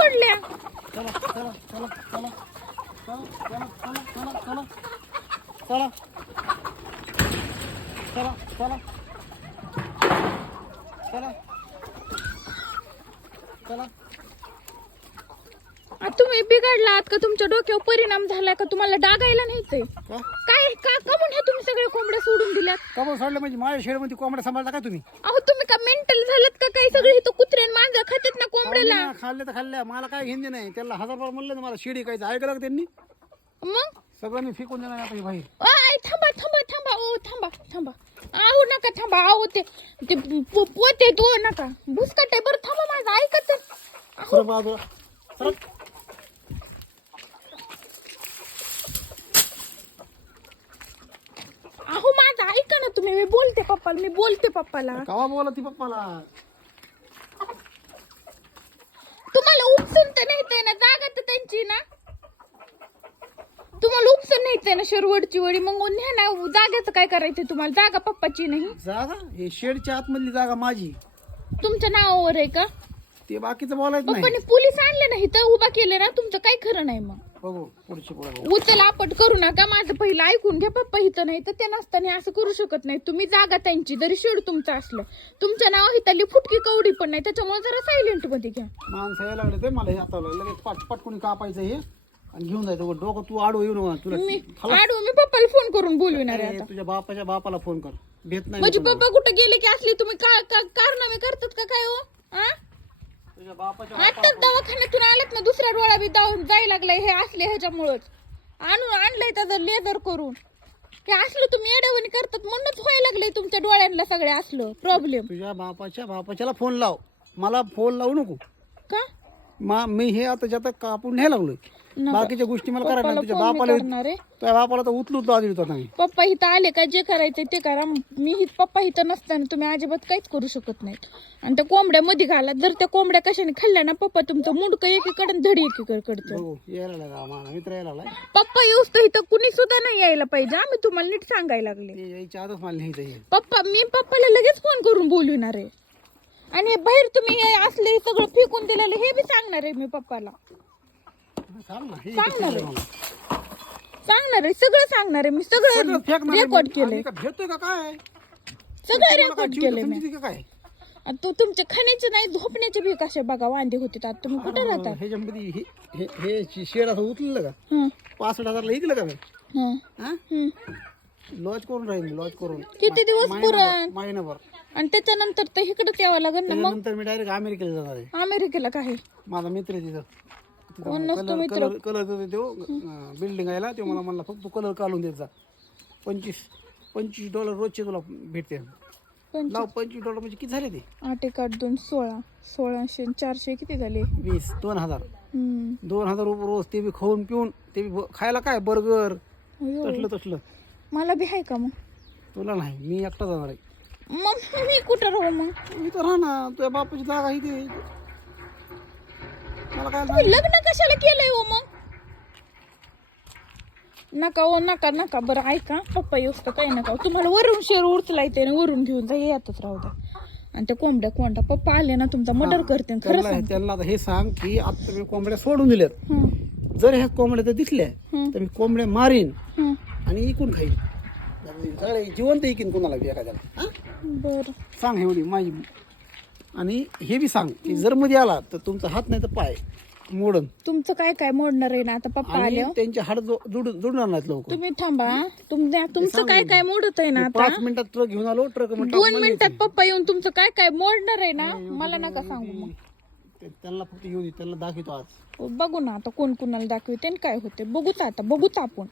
सोडल्या. तुम्ही बिघडला आहात का? तुमच्या डोक्यावर परिणाम झाला का? तुम्हाला डागायला नाहीच काय का कमून हे तुम्ही सगळे कोंबड्या सोडून दिल्यात? कमून सोडलं म्हणजे माझ्या शेडमध्ये कोंबड्या सांभाळता का तुम्ही? अहो तुम्ही मेंटल झालात का काही सगळे? इथं कुत्रे आणि मांजर खातात ना कोंबड्याला. खाल्ले तर खाल्ल्या मला काय हिंदी नाही. त्याला हजार रुपये म्हणलं ना मला शिडी कायचं ऐकलं का त्यांनी. मग? सगळं मी फेकून देणार आता हे बाहेर. आय थांबा थांबा थांबा. ओ थांबा थांबा. आहो नका थांबा. आहो ते ते पो- पोते तो नका. भुसकट बरं थांबा माझं. ऐकत तर. अहो सरक बाजूला सरक अहो माझं ऐका ना तुम्ही मी बोलते पप्पाला मी बोलते पप्पाला. कवा बोला ती पप्पाला? तुम्हाला उपसून तर नाही ना जागा तर त्यांची ना. तुम्हाला उपसून नाही ना शिरवडची वडी मग न्या ना जागेचं काय करायचं तुम्हाला? जागा पप्पाची नाही. जागा? हे शेडच्या आतमधली जागा माझी. तुमच्या नावावर आहे का? ते बाकीचं बोलायचं नाही. पप्पाने पोलीस आणले नाही तर उभा केले ना तुमचं काय खरं नाही मग? बघू पुढचे पुढे बघू. उचल आपट करू नका. माझं पहिलं ऐकून घ्या पप्पा इथं नाही तर ते नसताना असं करू शकत नाही तुम्ही जागा त्यांची जरी शेड तुमचं असलं. तुमच्या नाव हिताली फुटकी कवडी पण नाही. त्याच्यामुळे जरा सायलेंटमध्ये घ्या. माणसं यायला लागले ते मला हे आता लगेच पाट पटकून कापायचं हे आणि घेऊन जायचं. डोकं तू आडवं येऊ नका. तुला मी खाला- आडू मी पप्पाला फोन करून बोलविणार आहे आता. तुझ्या बापाच्या बापाला फोन कर. भेट नाही म्हणजे. पप्पा कुठे गेले की असले तुम्ही का का- कारनामे करतात का काय हो? आ? आताच दवाखान्यातून आलेत ना दुसरा डोळा बी जाऊन जायला लागलाय हे असले ह्याच्यामुळंच. आणून आणलंय त्याचं लेझर करून. हे असलं तुम्ही येड्यावणी करतात म्हणूनच व्हायला लागलंय तुमच्या डोळ्यांना सगळे असलं प्रॉब्लेम तुझ्या बापाच्या बापाच्याला फोन लाव. मला फोन लावू नको. का? मा मी हे आता ज्यात कापून न्यायला लागलोय. बाकीच्या गोष्टी मला करायला तुझ्या बापाला करणार आहे. तुझ्या बापाला तर उचलू तो आधी होता नाही. पप्पा इथं आले का जे करायचंय ते करा. मी हि पप्पा इथं नसताना तुम्ही अजिबात काहीच करू शकत नाहीत. आणि त्या कोंबड्या मध्ये घाला. जर त्या कोंबड्या कशाने खाल्ल्या ना पप्पा तुमचं मुंडकं एकीकडे आणि धडी यायला लागला माझा मित्र यायला पप्पा येऊस तर इथं कुणी सुद्धा नाही यायला पाहिजे. आम्ही तुम्हाला नीट सांगायला लागले. ते यायच्या आधीच मला लिहायचं पप्पा मी पप्पाला लगेच फोन करून बोलविणार आहे. आणि बाहेर तुम्ही हे असले सगळं फेकून दिलेलं हे बी सांगणार आहे मी पप्पाला. सांग ना हे सांगणार आहे. मला. सांगणार आहे सगळं सांगणार आहे मी सगळं रेकॉर्ड. केलंय. आम्ही का भेटतोय का काय? सगळं काय रेकॉर्ड जीव केलंय मी. का काय? आणि तो तुमचे खाण्याचे नाही झोपण्याचे बी कसे बघा वांदे होते आता तुम्ही कुठे राहता? ह्याच्यामध्ये हे हे हे शे- शेड असं उचललं का? हं, पासष्ट हजारला ऐकलं का हं, हा? हं. लॉज करून राहील लॉज करून. किती दिवस पुरण? महिनाभर आणि त्याच्यानंतर तर इकडे यावं लागेल ना मग? त्याच्यानंतर मी डायरेक्ट अमेरिकेला जाणार आहे. अमेरिकेला काय? माझा मित्र आहे तिथं. कोण नसतो कलर मित्र? कलर कलर देतो बिल्डिंग यायला ते मला म्हणला फक्त कलर काढून द्यायचा पंचवीस पंचवीस डॉलर रोजचे तुला भेटते. पंच- लाव पंचवीस डॉलर म्हणजे किती झाले ते? आठ एक आठ दोन सोळा. सोळाशे आणि चारशे किती झाले? वीस दोन हजार. हम्म. दोन हजार रुपये रोज ते बी खाऊन पिऊन ते बी ब- खायला काय? बर्गर. अयो. तसलं तसलं. मला बी आहे का मग? तुला नाही मी एकटा जाणार आहे. मग मी कुठं राहू मग? मी तर राहणार तुझ्या बापाची जागा इथे. मला काय तुम्ही लग्न कशाला केलंय हो मग? नका ओ नका नका. बरं ऐका. पप्पा येऊस तर काही नका तुम्हाला वरून शेर उचला येते आणि वरून घेऊन जा यातच राहू द्या. आणि त्या कोंबड्या कोंडा पप्पा आले ना तुमचा मर्डर करते खरं त्यांना सांग त्यांना आता हे सांग की आता मी कोंबड्या सोडून दिल्यात. हं, जर ह्या कोंबड्या तर दिसल्या हं, तर मी कोंबड्या मारीन हं. आणि इकून खाईन. सगळे जिवंत इकीन कोणाला बी एखाद्याला. हा? बरं. सांग एवढी माझी आणि हे बी सांग की जर मध्ये आला तर तुमचा हात नाही तर पाय मोडन. तुमचं काय काय मोडणार आहे ना? आता पप्पा आले आणि त्यांचे हाड जो- जोड- जोडणार नाहीत लोक तुम्ही थांबा तुमच्या तुमचं काय काय मोडत आहे ना आता? पाच मिनिटात ट्रक घेऊन आलो ट्रक दोन मिनिटात पप्पा येऊन तुमचं काय काय मोडणार आहे ना? मला नका सांगू मग. त्यांना फक्त येऊ दे त्यांना दाखवतो आज. बघू ना आता कोण कोणाला दाखवते आणि काय होते. बघूच आता बघूच आपण.